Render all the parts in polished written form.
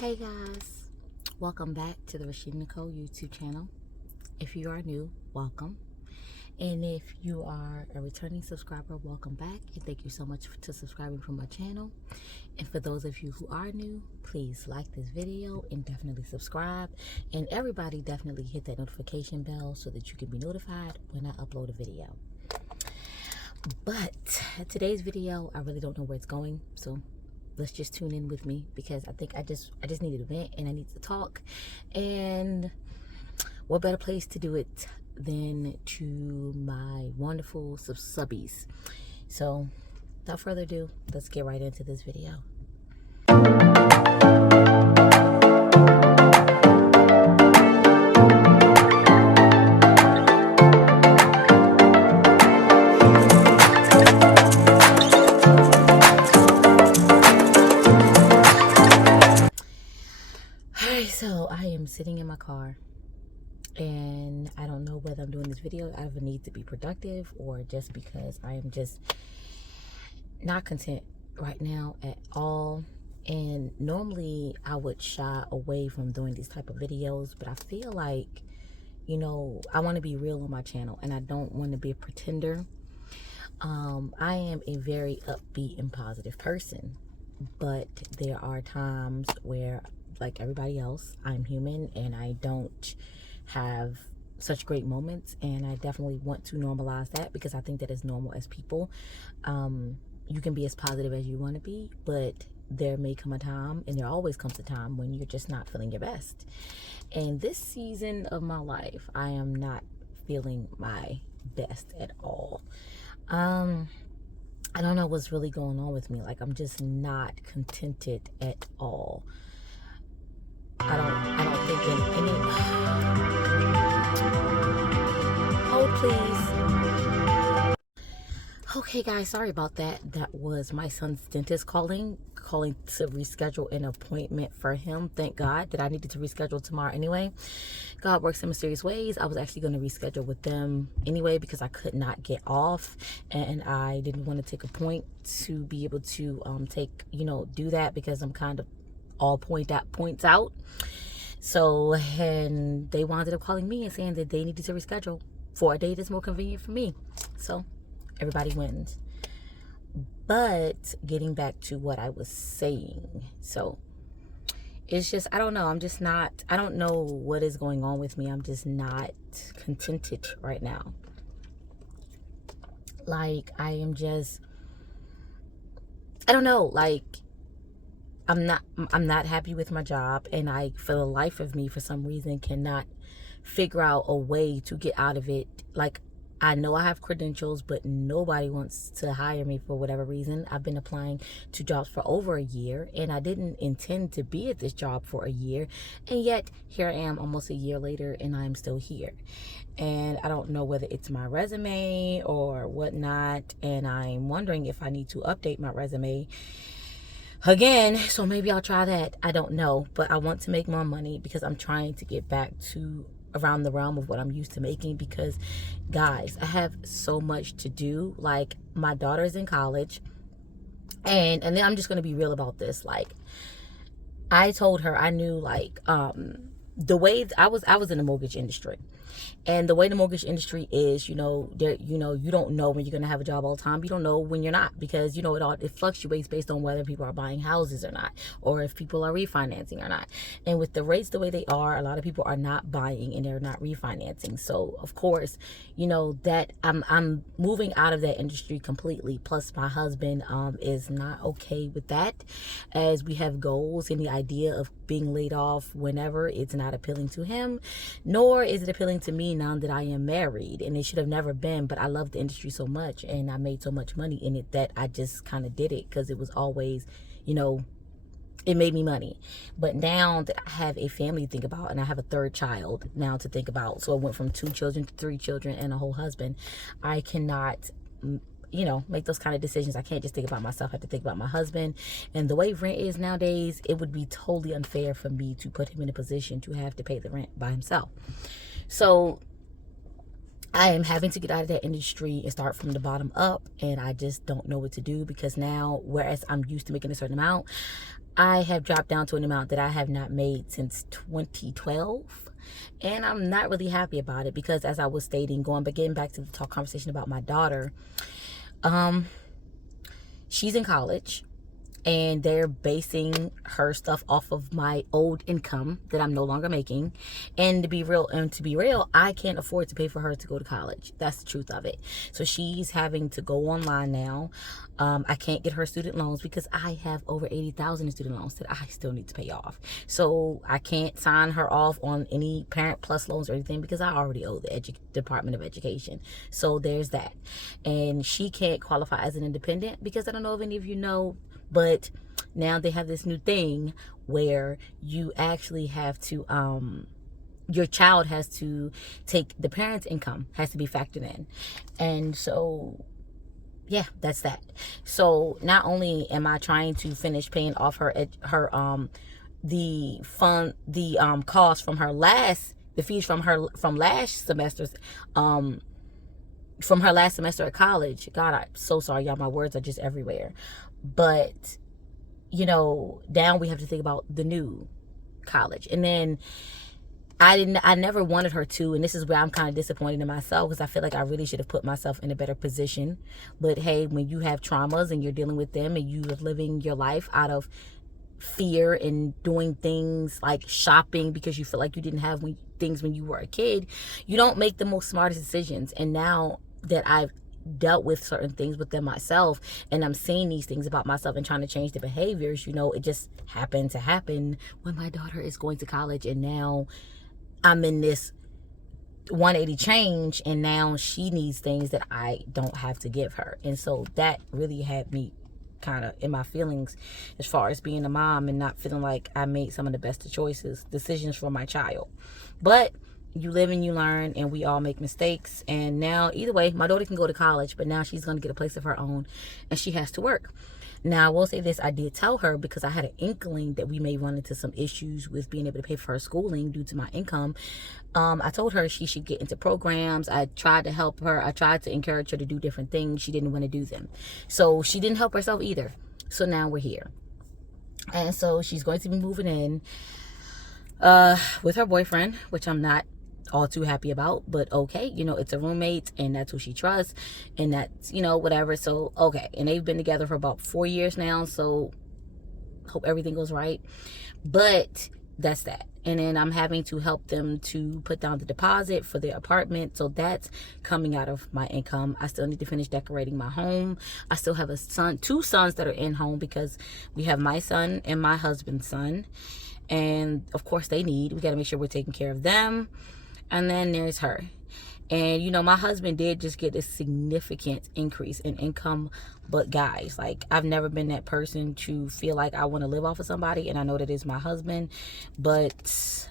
Hey guys, welcome back to the Resheena Nicole YouTube channel. If you are new, welcome. And if you are a returning subscriber, welcome back. And thank you so much for subscribing from my channel. And for those of you who are new, please like this video and definitely subscribe. And everybody definitely hit that notification bell so that you can be notified when I upload a video. But today's video, I really don't know where it's going. So let's just tune in with me because I think I just needed to vent and I need to talk. And what better place to do it than to my wonderful subbies. So without further ado, let's get right into this video. So I am sitting in my car and I don't know whether I'm doing this video out of a need to be productive or just because I am just not content right now at all. And normally I would shy away from doing these type of videos, but I feel like, you know, I want to be real on my channel and I don't want to be a pretender. I am a very upbeat and positive person, but there are times where, like everybody else, I'm human and I don't have such great moments, and I definitely want to normalize that because I think that is normal as people. You can be as positive as you want to be, but there may come a time, and there always comes a time, when you're just not feeling your best. And this season of my life, I am not feeling my best at all. I don't know what's really going on with me. Like, I'm just not contented at all. I don't think any hold please. Okay guys, sorry about that. That was my son's dentist calling to reschedule an appointment for him. Thank God that I needed to reschedule tomorrow anyway. God works in mysterious ways. I was actually going to reschedule with them anyway because I could not get off and I didn't want to take a point to be able to do that because I'm kind of all points out. So, and they wound up calling me and saying that they needed to reschedule for a day that's more convenient for me. So everybody wins. But getting back to what I was saying, so it's just, I don't know, I don't know what is going on with me. I'm just not contented right now. Like, I am just, I don't know, like, I'm not happy with my job, and I, for the life of me, for some reason, cannot figure out a way to get out of it. Like, I know I have credentials, but nobody wants to hire me for whatever reason. I've been applying to jobs for over a year, and I didn't intend to be at this job for a year, and yet here I am almost a year later, and I'm still here. And I don't know whether it's my resume or whatnot, and I'm wondering if I need to update my resume again, so maybe I'll try that. I don't know, but I want to make more money because I'm trying to get back to around the realm of what I'm used to making. Because guys, I have so much to do. Like, my daughter's in college, and then I'm just going to be real about this. Like, I told her, I knew, like, the way I was in the mortgage industry, and the way the mortgage industry is, you don't know when you're going to have a job all the time. You don't know when you're not, because it fluctuates based on whether people are buying houses or not, or if people are refinancing or not. And with the rates the way they are, a lot of people are not buying and they're not refinancing. So of course, that I'm moving out of that industry completely. Plus my husband is not okay with that, as we have goals, and the idea of being laid off whenever, it's not appealing to him, nor is it appealing to me now that I am married. And it should have never been, but I love the industry so much and I made so much money in it that I just kind of did it because it was always, it made me money. But now that I have a family to think about, and I have a third child now to think about, so I went from 2 children to 3 children and a whole husband, I cannot make those kind of decisions. I can't just think about myself. I have to think about my husband. And the way rent is nowadays, it would be totally unfair for me to put him in a position to have to pay the rent by himself. So I am having to get out of that industry and start from the bottom up, and I just don't know what to do, because now, whereas I'm used to making a certain amount, I have dropped down to an amount that I have not made since 2012. And I'm not really happy about it because, as I was stating, getting back to the talk conversation about my daughter, um, she's in college and they're basing her stuff off of my old income that I'm no longer making. And to be real, I can't afford to pay for her to go to college. That's the truth of it. So she's having to go online now. I can't get her student loans because I have over 80,000 in student loans that I still need to pay off. So I can't sign her off on any Parent Plus loans or anything because I already owe the Department of Education. So there's that. And she can't qualify as an independent because I don't know if any of you know, but now they have this new thing where you actually have to your child has to take the parent's income has to be factored in. And so yeah, that's that. So not only am I trying to finish paying off her cost from the fees from last semester's from her last semester at college. God, I'm so sorry, y'all. My words are just everywhere. But, now we have to think about the new college. And then I never wanted her to, and this is where I'm kind of disappointed in myself because I feel like I really should have put myself in a better position. But hey, when you have traumas and you're dealing with them and you are living your life out of fear and doing things like shopping because you feel like you didn't have things when you were a kid, you don't make the most smartest decisions. And now that I've dealt with certain things within myself and I'm seeing these things about myself and trying to change the behaviors, it just happened to happen when my daughter is going to college. And now I'm in this 180 change, and now she needs things that I don't have to give her. And so that really had me kind of in my feelings as far as being a mom and not feeling like I made some of the best decisions for my child. But you live and you learn, and we all make mistakes. And now either way, my daughter can go to college, but now she's going to get a place of her own and she has to work. Now, I will say this, I did tell her because I had an inkling that we may run into some issues with being able to pay for her schooling due to my income. I told her she should get into programs. I tried to help her. I tried to encourage her to do different things. She didn't want to do them. So she didn't help herself either. So now we're here. And so she's going to be moving in with her boyfriend, which I'm not all too happy about, but okay, it's a roommate and that's who she trusts, and that's whatever. So okay, and they've been together for about 4 years now, so hope everything goes right. But that's that. And then I'm having to help them to put down the deposit for their apartment, so that's coming out of my income. I still need to finish decorating my home. I still have two sons that are in home because we have my son and my husband's son, and of course we got to make sure we're taking care of them. And then there's her. And, my husband did just get a significant increase in income. But guys, like, I've never been that person to feel like I want to live off of somebody. And I know that is my husband. But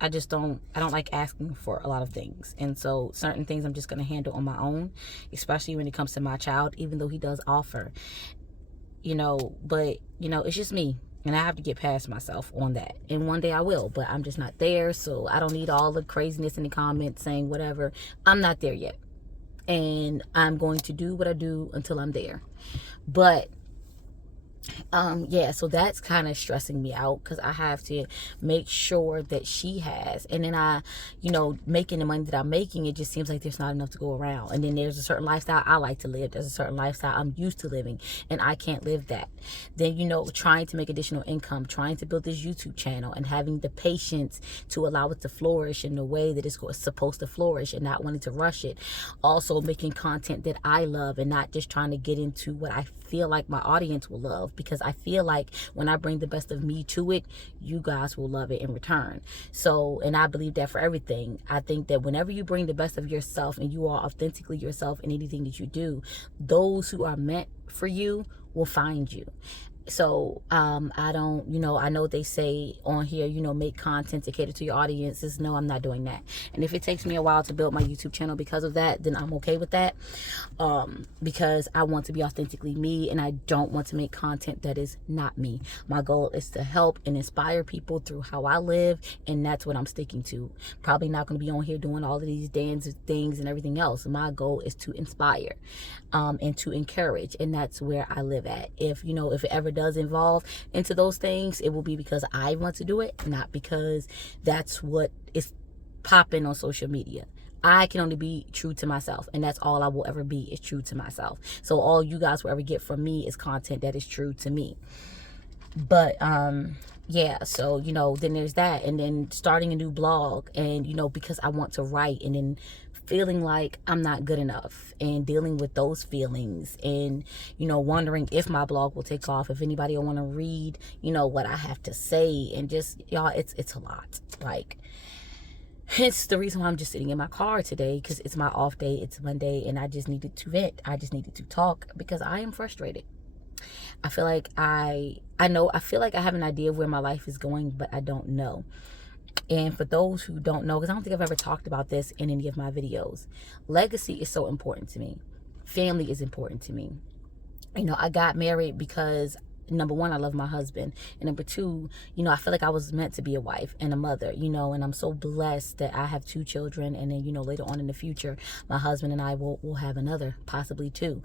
I don't like asking for a lot of things. And so certain things I'm just going to handle on my own, especially when it comes to my child, even though he does offer, but, it's just me. And I have to get past myself on that. And one day I will, but I'm just not there. So I don't need all the craziness in the comments saying whatever. I'm not there yet. And I'm going to do what I do until I'm there. But so that's kind of stressing me out because I have to make sure that she has, and then making the money that I'm making, it just seems like there's not enough to go around. And then there's a certain lifestyle I like to live, there's a certain lifestyle I'm used to living, and I can't live that. Then trying to make additional income, trying to build this YouTube channel, and having the patience to allow it to flourish in the way that it's supposed to flourish, and not wanting to rush it. Also making content that I love, and not just trying to get into what I feel like my audience will love, because I feel like when I bring the best of me to it, you guys will love it in return. So, and I believe that for everything. I think that whenever you bring the best of yourself and you are authentically yourself in anything that you do, those who are meant for you will find you. So I don't, I know they say on here, make content to cater to your audiences. No, I'm not doing that. And if it takes me a while to build my YouTube channel because of that, then I'm okay with that. Because I want to be authentically me, and I don't want to make content that is not me. My goal is to help and inspire people through how I live, and that's what I'm sticking to. Probably not going to be on here doing all of these dance things and everything else. My goal is to inspire and to encourage, and that's where I live at. If it ever does involve into those things, it will be because I want to do it, not because that's what is popping on social media. I can only be true to myself, and that's all I will ever be, is true to myself. So all you guys will ever get from me is content that is true to me. But yeah, so then there's that, and then starting a new blog, and because I want to write, and then feeling like I'm not good enough, and dealing with those feelings, and wondering if my blog will take off, if anybody will want to read what I have to say, and just y'all, it's a lot. Like, hence the reason why I'm just sitting in my car today, because it's my off day. It's Monday, and I just needed to vent. I just needed to talk because I am frustrated. I feel like I feel like I have an idea of where my life is going, but I don't know. And for those who don't know, because I don't think I've ever talked about this in any of my videos, legacy is so important to me. Family is important to me. I got married because, number one, I love my husband, and number two, I feel like I was meant to be a wife and a mother, and I'm so blessed that I have 2 children, and then later on in the future, my husband and I will have another, possibly 2.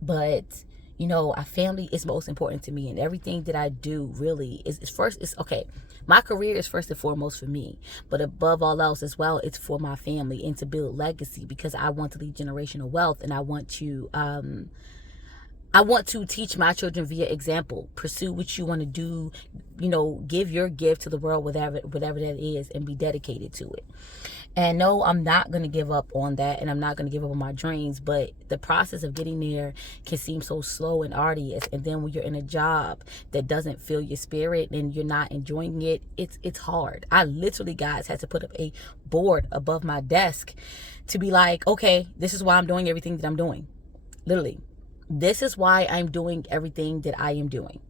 But our family is most important to me, and everything that I do really is first. It's okay. My career is first and foremost for me, but above all else as well, it's for my family and to build legacy, because I want to leave generational wealth, and I want to teach my children via example. Pursue what you want to do, give your gift to the world, whatever that is, and be dedicated to it. And no, I'm not going to give up on that, and I'm not going to give up on my dreams, but the process of getting there can seem so slow and arduous. And then when you're in a job that doesn't fill your spirit and you're not enjoying it, it's hard. I literally, guys, had to put up a board above my desk to be like, okay, this is why I'm doing everything that I'm doing. Literally, this is why I'm doing everything that I am doing,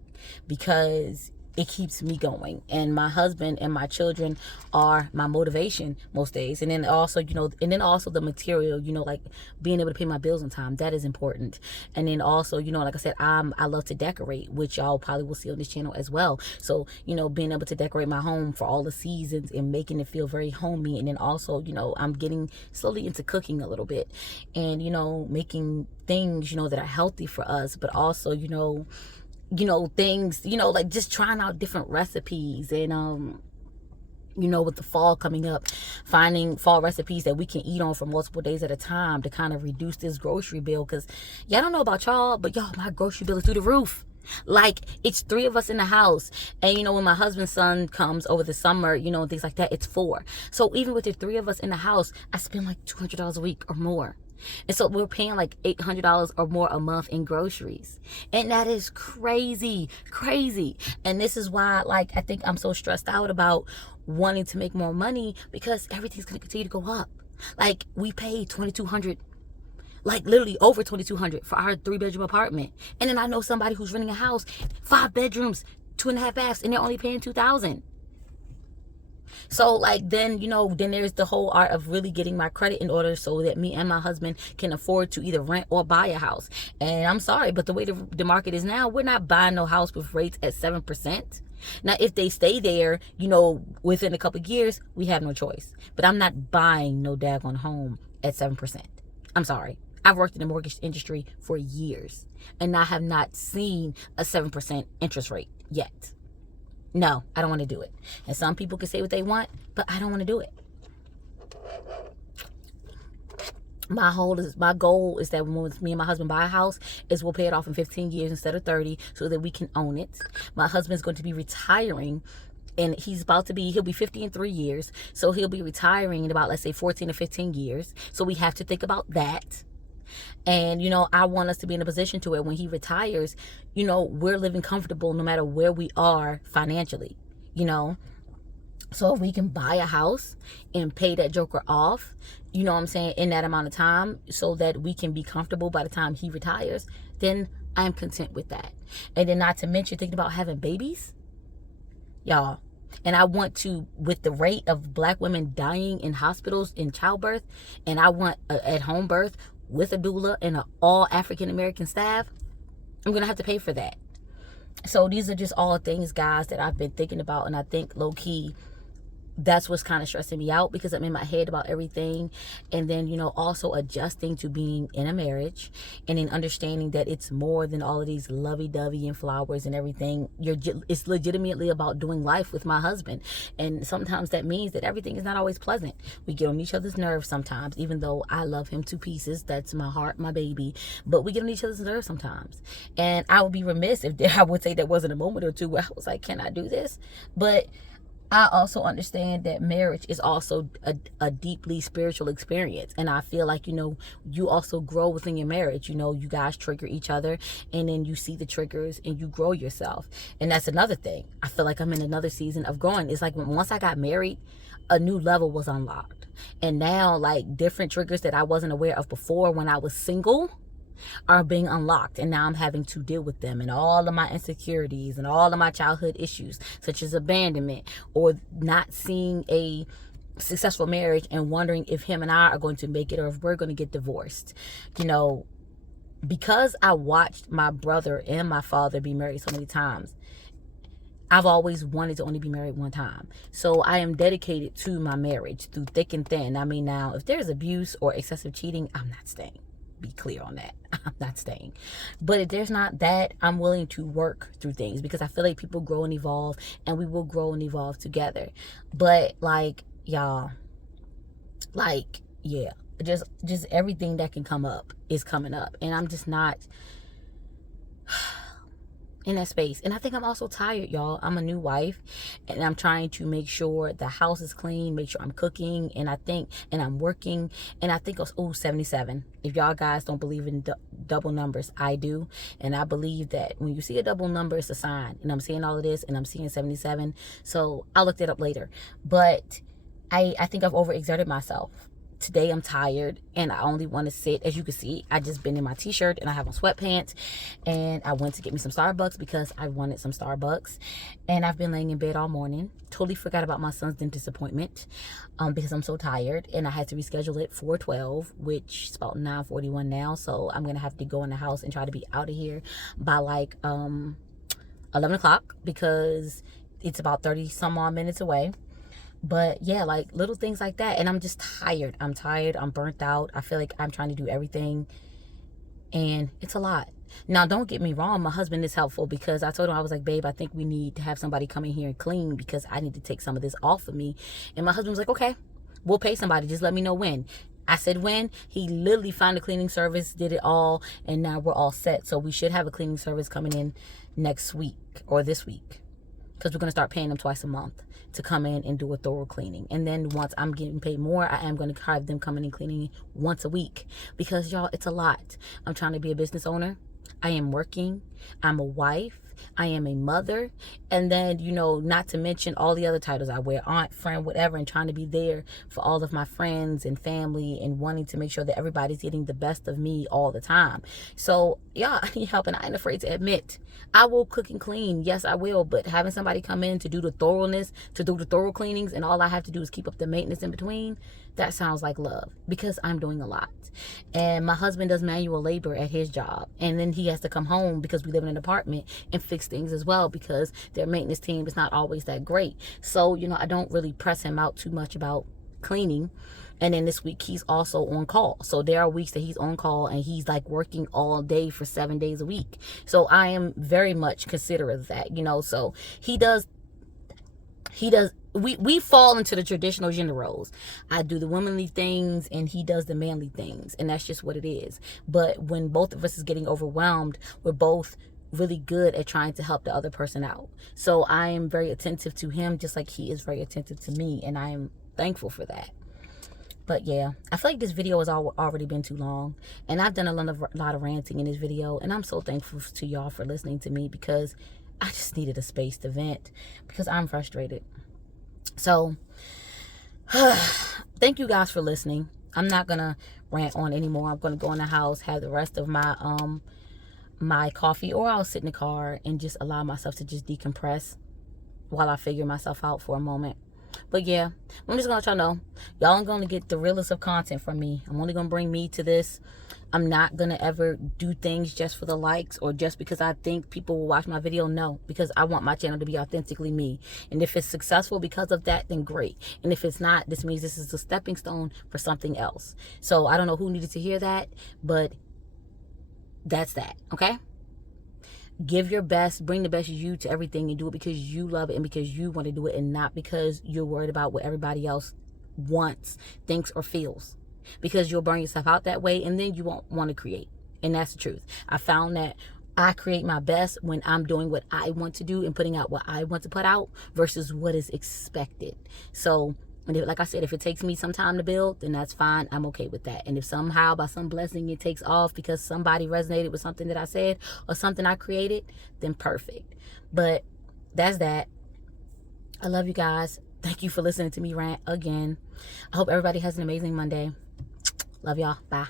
because it keeps me going, and my husband and my children are my motivation most days. And then also, the material, like being able to pay my bills on time, that is important. And then also, like I said, I love to decorate, which y'all probably will see on this channel as well. So, being able to decorate my home for all the seasons and making it feel very homey. And then also, I'm getting slowly into cooking a little bit, and making things that are healthy for us, but also things, like just trying out different recipes. And with the fall coming up, finding fall recipes that we can eat on for multiple days at a time to kind of reduce this grocery bill. Because I don't know about y'all, but y'all, my grocery bill is through the roof. Like, it's 3 of us in the house, and when my husband's son comes over the summer, and things like that, it's 4. So even with the 3 of us in the house, I spend like $200 a week or more. And so we're paying like $800 or more a month in groceries. And that is crazy. And this is why, like, I think I'm so stressed out about wanting to make more money, because everything's going to continue to go up. Like, we paid $2,200, like literally over $2,200 for our 3-bedroom apartment. And then I know somebody who's renting a house, 5 bedrooms, 2.5 baths, and they're only paying $2,000. So like, then then there's the whole art of really getting my credit in order so that me and my husband can afford to either rent or buy a house. And I'm sorry, but the way the market is now, we're not buying no house with rates at 7%. Now, if they stay there, within a couple of years, we have no choice. But I'm not buying no daggone home at 7%. I'm sorry. I've worked in the mortgage industry for years, and I have not seen a 7% interest rate yet. No, I don't want to do it. And some people can say what they want, but I don't want to do it. My goal is that when me and my husband buy a house, is we'll pay it off in 15 years instead of 30, so that we can own it. My husband's going to be retiring, and he'll be 50 in 3 years. So he'll be retiring in about, let's say, 14 or 15 years. So we have to think about that. And I want us to be in a position to where when he retires, we're living comfortable no matter where we are financially. So if we can buy a house and pay that joker off, what I'm saying, in that amount of time, so that we can be comfortable by the time he retires, then I'm content with that. And then, not to mention, thinking about having babies, y'all. And I want to, with the rate of Black women dying in hospitals in childbirth, and I want at home birth with a doula and an all African American staff, I'm gonna have to pay for that. So these are just all things, guys, that I've been thinking about. And I think, low key, that's what's kind of stressing me out, because I'm in my head about everything. And then, also adjusting to being in a marriage, and then understanding that it's more than all of these lovey-dovey and flowers and everything. It's legitimately about doing life with my husband. And sometimes that means that everything is not always pleasant. We get on each other's nerves sometimes, even though I love him to pieces. That's my heart, my baby. But we get on each other's nerves sometimes. And I would be remiss if I would say there wasn't a moment or two where I was like, can I do this? But I also understand that marriage is also a deeply spiritual experience. And I feel like, you also grow within your marriage. You guys trigger each other, and then you see the triggers and you grow yourself. And that's another thing. I feel like I'm in another season of growing. It's like once I got married, a new level was unlocked. And now, like, different triggers that I wasn't aware of before when I was single are being unlocked, and now I'm having to deal with them and all of my insecurities and all of my childhood issues, such as abandonment or not seeing a successful marriage and wondering if him and I are going to make it or if we're going to get divorced. Because I watched my brother and my father be married so many times, I've always wanted to only be married one time. So I am dedicated to my marriage through thick and thin. I mean, now, if there's abuse or excessive cheating, I'm not staying. Be clear on that. I'm not staying. But if there's not that, I'm willing to work through things, because I feel like people grow and evolve, and we will grow and evolve together. But y'all, yeah, just everything that can come up is coming up, and I'm just not in that space. And I think I'm also tired, y'all. I'm a new wife, and I'm trying to make sure the house is clean, make sure I'm cooking, and I'm working. And I think, 77. If y'all guys don't believe in double numbers, I do. And I believe that when you see a double number, it's a sign. And I'm seeing all of this, and I'm seeing 77. So I'll look it up later. But I think I've overexerted myself. Today I'm tired, and I only want to sit. As you can see, I just been in my t-shirt and I have on sweatpants, and I went to get me some Starbucks because I wanted some Starbucks. And I've been laying in bed all morning. Totally forgot about my son's dentist appointment because I'm so tired, and I had to reschedule it for 12, which is about 9:41 now. So I'm gonna have to go in the house and try to be out of here by 11 o'clock, because it's about 30 some odd minutes away. But yeah, like little things like that. And I'm just tired. I'm tired. I'm burnt out. I feel like I'm trying to do everything, and it's a lot. Now, don't get me wrong. My husband is helpful, because I told him, I was like, babe, I think we need to have somebody come in here and clean, because I need to take some of this off of me. And my husband was like, okay, we'll pay somebody. Just let me know when. I said when. He literally found a cleaning service, did it all, and now we're all set. So we should have a cleaning service coming in next week or this week, because we're going to start paying them twice a month to come in and do a thorough cleaning. And then once I'm getting paid more, I am going to have them coming and cleaning once a week, because y'all, it's a lot. I'm trying to be a business owner. I am working. I'm a wife. I am a mother. And then, not to mention all the other titles I wear, aunt, friend, whatever, and trying to be there for all of my friends and family, and wanting to make sure that everybody's getting the best of me all the time. So yeah, I need help, and I ain't afraid to admit I will cook and clean. Yes, I will. But having somebody come in to do the thoroughness, to do the thorough cleanings, and all I have to do is keep up the maintenance in between, that sounds like love, because I'm doing a lot. And my husband does manual labor at his job, and then he has to come home, because we live in an apartment, and fix things as well, because their maintenance team is not always that great. So I don't really press him out too much about cleaning. And then this week he's also on call, so there are weeks that he's on call and he's like working all day for 7 days a week. So I am very much considerate of that. So he does we fall into the traditional gender roles. I do the womanly things and he does the manly things, and that's just what it is. But when both of us is getting overwhelmed, we're both really good at trying to help the other person out. So I am very attentive to him, just like he is very attentive to me, and I am thankful for that. But yeah, I feel like this video has already been too long, and I've done a lot of ranting in this video, and I'm so thankful to y'all for listening to me, because I just needed a space to vent, because I'm frustrated. So thank you guys for listening. I'm not gonna rant on anymore. I'm gonna go in the house, have the rest of my my coffee, or I'll sit in the car and just allow myself to just decompress while I figure myself out for a moment. But yeah, I'm just gonna let y'all know, y'all ain't gonna get the realest of content from me. I'm only gonna bring me to this. I'm not gonna ever do things just for the likes or just because I think people will watch my video. No, because I want my channel to be authentically me. And if it's successful because of that, then great. And if it's not, this means this is a stepping stone for something else. So I don't know who needed to hear that, but that's that, okay? Give your best, bring the best you to everything, and do it because you love it and because you want to do it, and not because you're worried about what everybody else wants, thinks, or feels. Because you'll burn yourself out that way, and then you won't want to create. And that's the truth. I found that I create my best when I'm doing what I want to do and putting out what I want to put out versus what is expected. So, and like I said, if it takes me some time to build, then that's fine. I'm okay with that. And if somehow, by some blessing, it takes off because somebody resonated with something that I said or something I created, then perfect. But that's that. I love you guys. Thank you for listening to me rant again. I hope everybody has an amazing Monday. Love y'all. Bye.